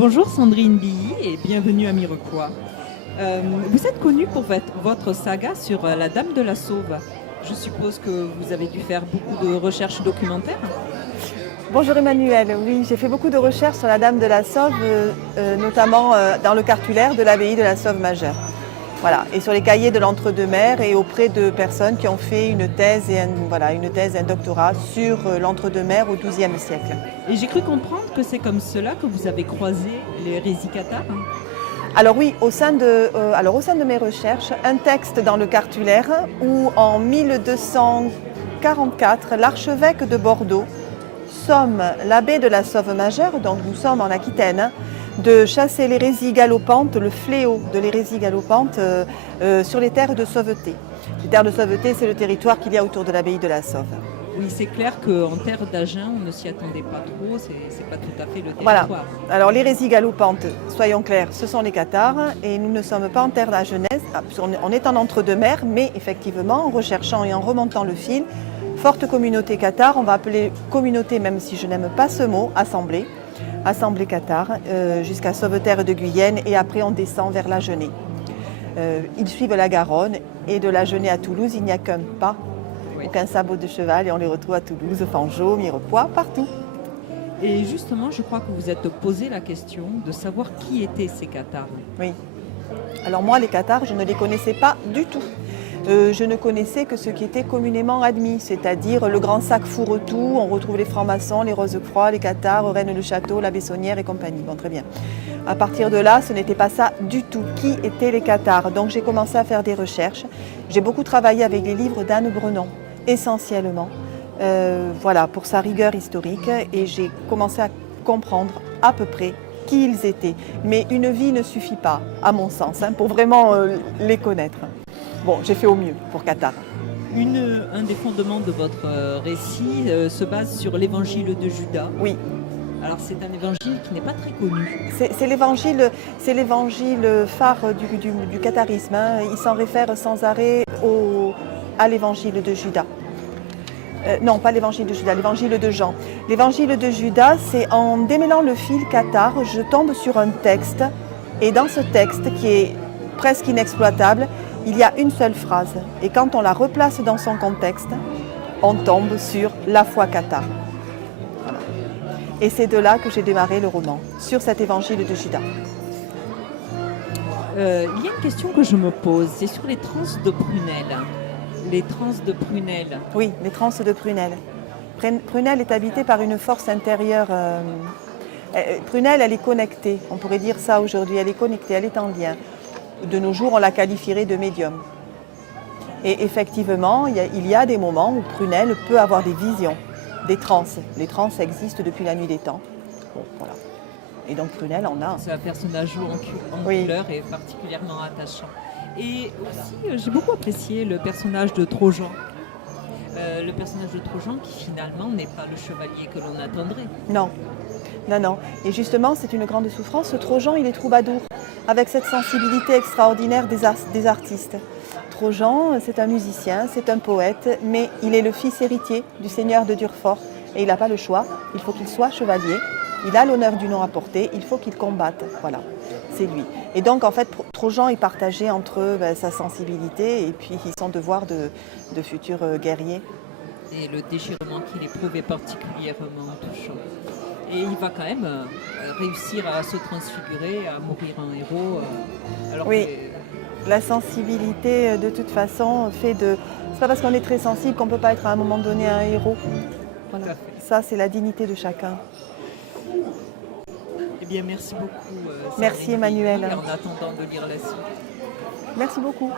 Bonjour Sandrine Billy et bienvenue à Mirepoix. Vous êtes connue pour votre saga sur la Dame de la Sauve. Je suppose que vous avez dû faire beaucoup de recherches documentaires. Bonjour Emmanuel, oui j'ai fait beaucoup de recherches sur la Dame de la Sauve, notamment dans le cartulaire de l'abbaye de la Sauve majeure. Voilà, et sur les cahiers de l'Entre-deux-Mers et auprès de personnes qui ont fait une thèse et un doctorat sur l'Entre-deux-Mers au XIIe siècle. Et j'ai cru comprendre que c'est comme cela que vous avez croisé l'hérésie cathare. Alors oui, au sein de mes recherches, un texte dans le cartulaire où en 1244, l'archevêque de Bordeaux somme l'abbé de la Sauve majeure, donc nous sommes en Aquitaine, de chasser l'hérésie galopante, le fléau de l'hérésie galopante sur les terres de Sauveté. Les terres de Sauveté, c'est le territoire qu'il y a autour de l'abbaye de la Sauve. Oui, c'est clair qu'en terre d'Agen, on ne s'y attendait pas trop, c'est pas tout à fait le Voilà. territoire. Alors l'hérésie galopante, soyons clairs, ce sont les cathares et nous ne sommes pas en terre d'Agenèse, on est en entre-deux-mers, mais effectivement, en recherchant et en remontant le fil, forte communauté cathare, on va appeler communauté, même si je n'aime pas ce mot, assemblée cathare, jusqu'à Sauveterre de Guyenne et après on descend vers l'Agenais. Ils suivent la Garonne et de l'Agenais à Toulouse, il n'y a qu'un pas, aucun sabot de cheval et on les retrouve à Toulouse, Fangeau, Mirepoix, partout. Et justement, je crois que vous êtes posé la question de savoir qui étaient ces cathares. Oui. Alors moi, les cathares, je ne les connaissais pas du tout. Je ne connaissais que ce qui était communément admis, c'est-à-dire le grand sac fourre-tout, on retrouve les francs-maçons, les Rose-Croix, les cathares, Rennes-le-Château, la Bessonnière et compagnie. Bon, très bien. À partir de là, ce n'était pas ça du tout. Qui étaient les cathares? Donc j'ai commencé à faire des recherches. J'ai beaucoup travaillé avec les livres d'Anne Brenon, essentiellement, voilà, pour sa rigueur historique, et j'ai commencé à comprendre à peu près qui ils étaient. Mais une vie ne suffit pas, à mon sens, pour vraiment les connaître. Bon, j'ai fait au mieux pour Cathare. Un des fondements de votre récit se base sur l'évangile de Judas. Oui. Alors c'est un évangile qui n'est pas très connu. C'est l'évangile phare du catharisme. Il s'en réfère sans arrêt à l'évangile de Judas. Non, pas l'évangile de Judas, l'évangile de Jean. L'évangile de Judas, c'est en démêlant le fil cathare, je tombe sur un texte. Et dans ce texte, qui est presque inexploitable, il y a une seule phrase. Et quand on la replace dans son contexte, on tombe sur la foi cathare. Voilà. Et c'est de là que j'ai démarré le roman, sur cet évangile de Judas. Il y a une question que je me pose, c'est sur les transes de Prunelle. Les transes de Prunelle. Oui, les transes de Prunelle. Prunelle est habitée par une force intérieure. Prunelle, elle est connectée, on pourrait dire ça aujourd'hui, elle est connectée, elle est en lien. De nos jours, on la qualifierait de médium. Et effectivement, il y a des moments où Prunelle peut avoir des visions, des transes. Les transes existent depuis la nuit des temps. Bon, voilà. Et donc Prunelle en a. C'est un personnage en oui. couleur et particulièrement attachant. Et aussi, j'ai beaucoup apprécié le personnage de Trojan. Le personnage de Trojan qui finalement n'est pas le chevalier que l'on attendrait. Non, non, non. Et justement, c'est une grande souffrance. Trojan, il est troubadour, avec cette sensibilité extraordinaire des artistes. Trojan, c'est un musicien, c'est un poète, mais il est le fils héritier du seigneur de Durfort. Et il n'a pas le choix, il faut qu'il soit chevalier. Il a l'honneur du nom à porter, il faut qu'il combatte. Voilà, c'est lui. Et donc, en fait, Trojan est partagé entre sa sensibilité et puis son devoir de futur guerrier. Et le déchirement qu'il éprouvait particulièrement touchant. Et il va quand même réussir à se transfigurer, à mourir en héros. Alors oui, la sensibilité, de toute façon, fait de... C'est pas parce qu'on est très sensible qu'on ne peut pas être à un moment donné un héros. Voilà. Ça, c'est la dignité de chacun. Eh bien, merci beaucoup. Merci Emmanuel. En attendant de lire la suite. Merci beaucoup.